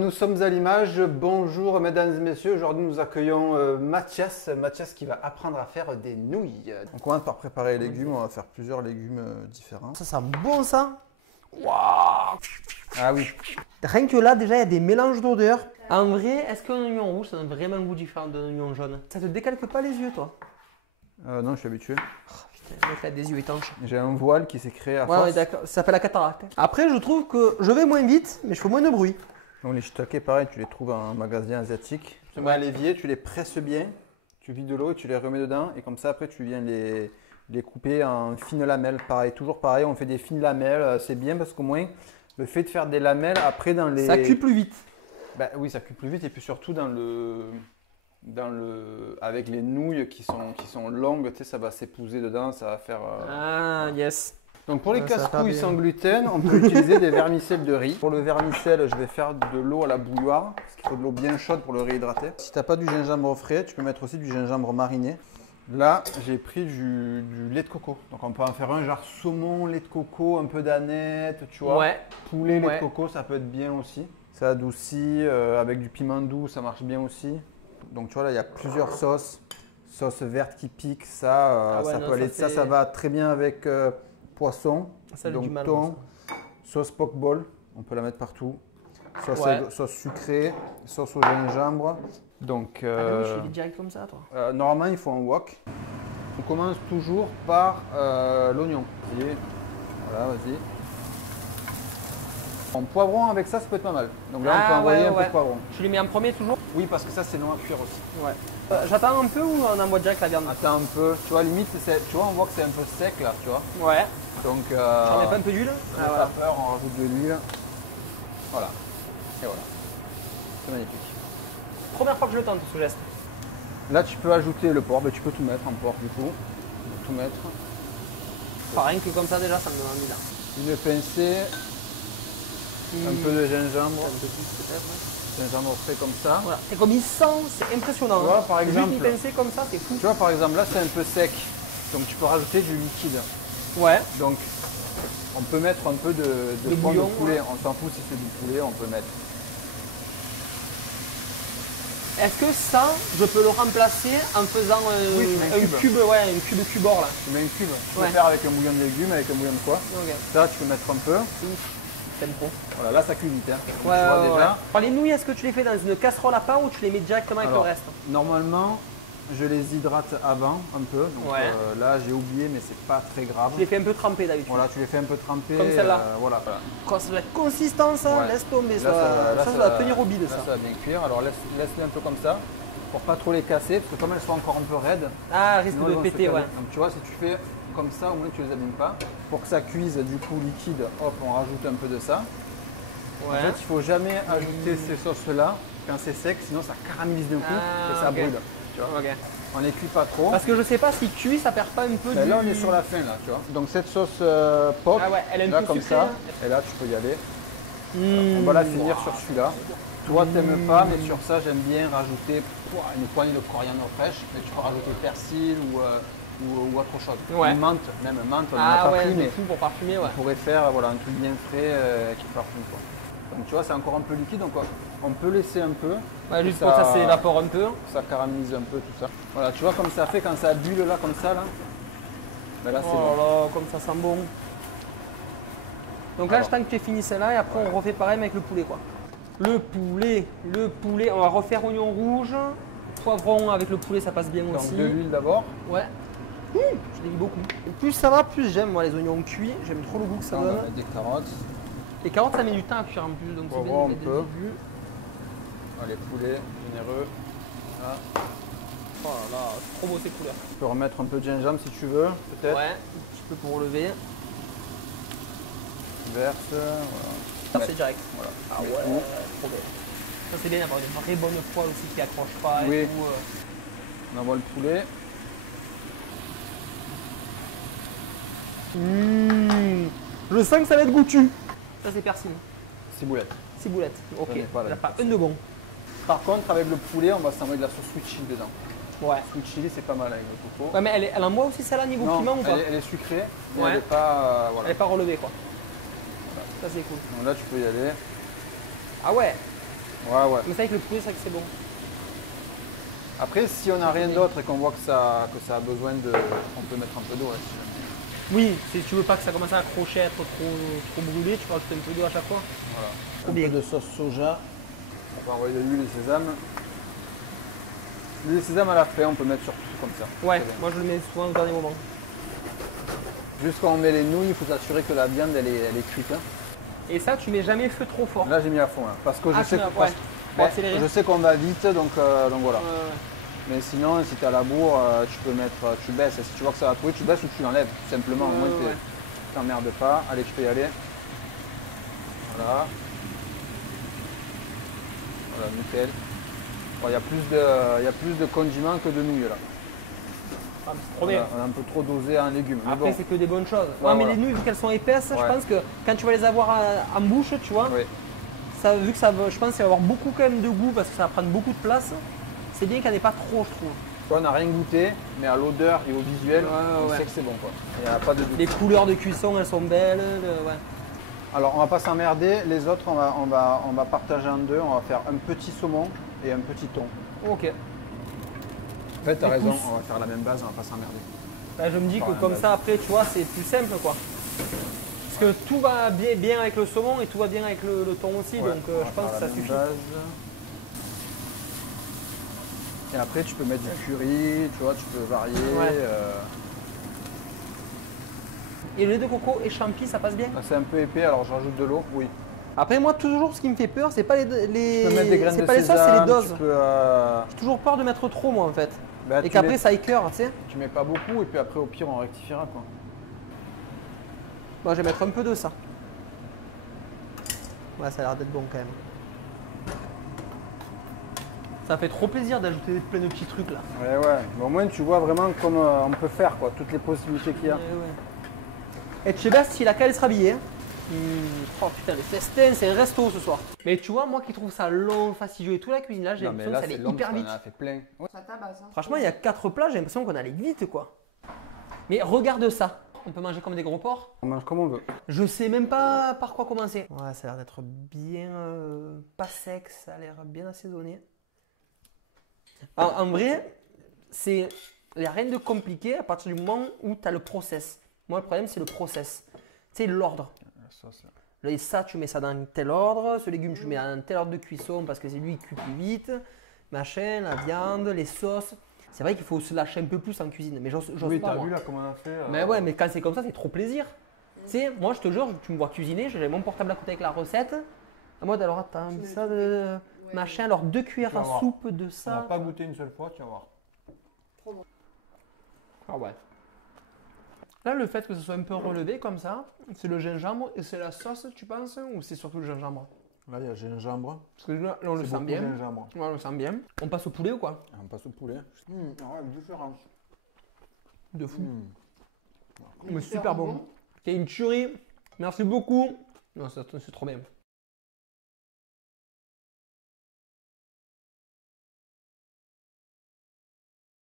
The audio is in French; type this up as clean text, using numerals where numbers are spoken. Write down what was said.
Nous sommes à l'image. Bonjour mesdames et messieurs. Aujourd'hui nous accueillons Mathias. Mathias qui va apprendre à faire des nouilles. On commence par préparer les légumes. On va faire plusieurs légumes différents. Ça sent bon ça. Waouh. Ah oui. Rien que là déjà il y a des mélanges d'odeurs. En vrai, est-ce qu'un oignon rouge ça a vraiment un goût différent d'un oignon jaune? Ça te décalque pas les yeux toi? Non, je suis habitué. Oh, putain, le mec a des yeux étanches. J'ai un voile qui s'est créé à force. Ouais, d'accord. Ça s'appelle la cataracte. Après, je trouve que je vais moins vite, mais je fais moins de bruit. Donc les shiitake, pareil, tu les trouves en magasin asiatique. Tu mets un l'évier, tu les presses bien, tu vides de l'eau et tu les remets dedans. Et comme ça, après, tu viens les couper en fines lamelles. Pareil, toujours pareil, on fait des fines lamelles. C'est bien parce qu'au moins, le fait de faire des lamelles, après dans les… Ça cuit plus vite. Bah, oui, ça cuit plus vite. Et puis surtout avec les nouilles qui sont longues, tu sais, ça va s'épouser dedans, ça va faire… Ah, yes. Donc pour les Ouais, ça va casse-couilles faire sans gluten, on peut utiliser des vermicelles de riz. Pour le vermicelle, je vais faire de l'eau à la bouilloire, parce qu'il faut de l'eau bien chaude pour le réhydrater. Si tu n'as pas du gingembre frais, tu peux mettre aussi du gingembre mariné. Là, j'ai pris du lait de coco. Donc on peut en faire un genre saumon, lait de coco, un peu d'aneth, tu vois. Ouais. Poulet, lait de coco, ça peut être bien aussi. Ça adoucit, avec du piment doux, ça marche bien aussi. Donc tu vois là, il y a plusieurs sauces. Sauce verte qui pique, ça, ça peut aller. Ça va très bien avec… poisson, Ça, donc du mal, thon, sauce pokeball, on peut la mettre partout, sauce sucrée, sauce au gingembre. Donc, Ah oui, je fais des directs comme ça, toi. normalement, il faut un wok. On commence toujours par l'oignon. Voilà, vas-y. En poivron, avec ça, ça peut être pas mal. Donc là, on peut envoyer un peu de poivron. Tu les mets en premier toujours? Oui, parce que ça, c'est long à cuire aussi. Ouais. J'attends un peu ou on envoie direct la viande? Attends un peu. Tu vois, limite, tu vois, on voit que c'est un peu sec là, tu vois. Ouais. Donc, J'en mets pas un peu d'huile? On n'a pas peur, on rajoute de l'huile. Voilà. Et voilà. C'est magnifique. Première fois que je le tente ce geste. Là, tu peux ajouter le porc. Ben, tu peux tout mettre en porc du coup. Tout mettre. Enfin, rien que comme ça déjà, ça me donne envie là. Une pincée. Un peu de gingembre. Un peu plus peut-être. Gingembre frais comme ça. Voilà. C'est comme il sent, c'est impressionnant. Tu vois, par exemple. Juste une pincée comme ça, c'est fou. Tu vois, par exemple, là, c'est un peu sec. Donc, tu peux rajouter du liquide. Ouais. Donc, on peut mettre un peu de fond bouillon, de poulet. ouais. On s'en fout si c'est du poulet, on peut mettre. Est-ce que ça, je peux le remplacer en faisant un cube or là? Tu mets un cube. Tu peux Ouais. faire avec un bouillon de légumes, avec un bouillon de quoi. Ok. Ça, tu peux mettre un peu. T'aimes trop. Voilà, là, ça cuit vite. Hein. Ouais, tu vois déjà. Alors, les nouilles, est-ce que tu les fais dans une casserole à pain ou tu les mets directement avec Alors, le reste? Normalement, je les hydrate avant un peu. Donc Ouais. là, j'ai oublié, mais c'est pas très grave. Tu les fais un peu tremper d'habitude. Voilà, tu les fais un peu tremper. Comme celle-là. Voilà. Quand ça doit être consistant ça, Ouais. laisse tomber. Là, Ça doit tenir au bide là, ça. ça va bien cuire. Alors laisse-les un peu comme ça pour pas trop les casser, parce que comme elles sont encore un peu raides, Ah, risque sinon, de elles vont se péter, caler. ouais. Donc tu vois, si tu fais comme ça, au moins tu les abîmes pas. Pour que ça cuise du coup liquide, hop, on rajoute un peu de ça. En fait, il faut jamais ajouter ces sauces-là quand c'est sec, sinon ça caramélise d'un coup et ça ok. brûle. Tu vois. Ok. On les cuit pas trop. Parce que je sais pas si cuit, ça perd pas un peu Ben du… là, on est sur la fin, là, tu vois. Donc, cette sauce pop, Ah ouais, elle est un là, peu comme sucrée, ça, hein. et là, tu peux y aller. On va la finir sur celui-là. Toi, t'aimes pas, mais sur ça, j'aime bien rajouter une poignée de coriandre fraîche. Mais tu peux rajouter persil ou autre chose. Ouais. Une menthe, même menthe, on n'en a Ah pas ouais, pris, de mais fou pour parfumer, ouais. on pourrait faire voilà, un truc bien frais qui parfume, quoi. Donc, tu vois, c'est encore un peu liquide, donc on peut laisser un peu. Ouais, juste pour que ça s'évapore un peu. Ça caramélise un peu tout ça. Voilà, tu vois comme ça fait quand ça bulle là, comme ça, là. Ben là, c'est Oh bon. là là, comme ça sent bon. Donc là, Alors. je tente que tu aies fini celle-là et après on refait pareil mais avec le poulet quoi. Le poulet, on va refaire oignon rouge, poivron avec le poulet ça passe bien Donc aussi. de l'huile d'abord. Ouais. Je l'ai mis beaucoup. Et plus ça va, plus j'aime moi les oignons cuits, j'aime trop le goût que ça On va donne. mettre des carottes. Les carottes ça met du temps à cuire en plus, donc c'est bien Poivron de un mettre peu. dès le début. Allez, poulet généreux. Là. Oh là là, c'est trop beau ces couleurs. Tu peux remettre un peu de gingembre si tu veux, peut-être. Ouais, un petit peu pour relever. Verte, voilà. Ça c'est direct. Voilà. Ah Mais ouais, tout. trop bien. Ça c'est bien d'avoir des vraies bonnes poêles aussi qui accrochent pas Oui. et tout. On envoie le poulet. Je sens que ça va être goûtu. Ça c'est persil. Ciboulette. Ciboulette. Ok. J'en ai pas, là. Il n'y a pas un de bon. Par contre, avec le poulet, on va s'envoyer de la sauce sweet chili dedans. Ouais. Sweet chili, c'est pas mal avec le coco. Ouais, mais elle en boit aussi celle-là niveau Non, piment ou pas? elle est sucrée, mais Ouais. elle n'est pas. Elle Voilà. n'est pas relevée quoi. Ça c'est cool. Donc là, tu peux y aller. Ah ouais. Ouais, ouais. Mais ça avec le poulet, c'est vrai que c'est bon. Après, si on n'a rien d'autre et qu'on voit que ça a besoin de... On peut mettre un peu d'eau là. Oui, si tu veux pas que ça commence à accrocher, à être trop brûlé, tu peux rajouter un peu d'eau à chaque fois. Voilà. Trop Un bien. peu de sauce soja. On va envoyer de l'huile de sésame. L'huile de sésame à la fin, on peut mettre sur tout comme ça. Ouais, C'est bien. moi je le mets souvent au dernier moment. Juste quand on met les nouilles, il faut s'assurer que la viande elle est cuite. Hein. Et ça, tu mets jamais feu trop fort. Là j'ai mis à fond là, parce que Ah, je sais tu que- mets- parce- ouais. Pour mais accélérer. je sais qu'on va vite, donc voilà. Ouais. Mais sinon, si tu as la bourre, tu peux mettre, tu baisses. Et si tu vois que ça va pourrir, tu baisses ou tu l'enlèves, tout simplement. Au moins, Ouais, ouais. tu t'emmerdes pas. Allez, je peux y aller. Voilà. Voilà, nickel. Bon, il y a plus de condiments que de nouilles là. Ah, mais c'est trop bien. On a un peu trop dosé en légumes. Mais Après, bon. c'est que des bonnes choses. Ouais, Ouais, mais voilà. les nouilles, vu qu'elles sont épaisses, je Ouais. pense que quand tu vas les avoir en bouche, tu vois, Oui. ça, vu que ça va, je pense qu'il va y avoir beaucoup quand même de goût parce que ça va prendre beaucoup de place. C'est bien qu'elle n'ait pas trop, je trouve. Tu vois, on n'a rien goûté, mais à l'odeur et au visuel, Ouais, on ouais. sait que c'est bon quoi. Il n'y a pas de doute. Les couleurs de cuisson, elles sont belles. Ouais. Alors, on va pas s'emmerder. Les autres, on va partager en deux. On va faire un petit saumon et un petit thon. Ok. En fait, tu as Les raison, pousses. on va faire la même base, on va pas s'emmerder. Là, je me dis Par que la comme base. ça, après, tu vois, c'est plus simple, quoi. Parce que tout va bien avec le saumon et tout va bien avec le thon aussi, Ouais, donc on va je pense faire que la ça même suffit. base. Et après, tu peux mettre du curry, tu vois, tu peux varier. Ouais. Et le lait de coco et champi, ça passe bien. C'est un peu épais, alors je rajoute de l'eau. Oui. Après, moi, toujours, ce qui me fait peur, c'est pas les Tu peux mettre des graines c'est de pas les sauces, c'est sésame, les doses. Tu peux, J'ai toujours peur de mettre trop, moi, en fait. bah, Et tu qu'après, mets- ça écœure, tu sais. Tu mets pas beaucoup et puis après au pire on rectifiera quoi. Moi, je vais mettre un peu de ça. Ouais, ça a l'air d'être bon quand même. Ça fait trop plaisir d'ajouter plein de petits trucs là. Ouais ouais, mais au moins tu vois vraiment comme on peut faire quoi, toutes les possibilités qu'il y a. Et tu sais bien si la cale sera habillée. Oh putain, le festin, c'est un resto ce soir. Mais tu vois, moi qui trouve ça long, fastidieux et tout, la cuisine là, j'ai Non mais l'impression là que ça c'est allait long hyper parce qu'on vite. en a fait plein. Ouais. Ça tabasse. Hein. Franchement, il y a 4 plats, j'ai l'impression qu'on allait vite quoi. Mais regarde ça. On peut manger comme des gros porcs. On mange comme on veut. Je sais même pas par quoi commencer. Ouais, ça a l'air d'être bien pas sec, ça a l'air bien assaisonné. En vrai, il n'y a rien de compliqué à partir du moment où tu as le process. Moi, le problème, c'est le process. C'est l'ordre. La sauce là. Là, ça, tu mets ça dans tel ordre. Ce légume, tu le mets dans tel ordre de cuisson parce que c'est lui qui cuit plus vite. Machin, la viande, les sauces. C'est vrai qu'il faut se lâcher un peu plus en cuisine. Mais j'ose Oui, pas. t'as moi. vu là comment on a fait. Mais ouais, mais quand c'est comme ça, c'est trop plaisir. Tu sais, moi, je te jure, tu me vois cuisiner, j'ai mon portable à côté avec la recette. En mode, alors attends, ça de machin, alors 2 cuillères Tu vas à voir. soupe de On n'a ça. pas goûté une seule fois, tu vas voir. Trop bon. Ah ouais. Là, le fait que ce soit un peu relevé comme ça, c'est le gingembre et c'est la sauce, tu penses, ou c'est surtout le gingembre? Là il y a gingembre. Parce que là, on le C'est sent beaucoup bien. gingembre. Ouais, on le sent bien. On passe au poulet ou quoi? On passe au poulet. Ouais, différence. De fou. Mmh. Mais super bon. C'est une tuerie. Merci beaucoup. Non, c'est trop bien.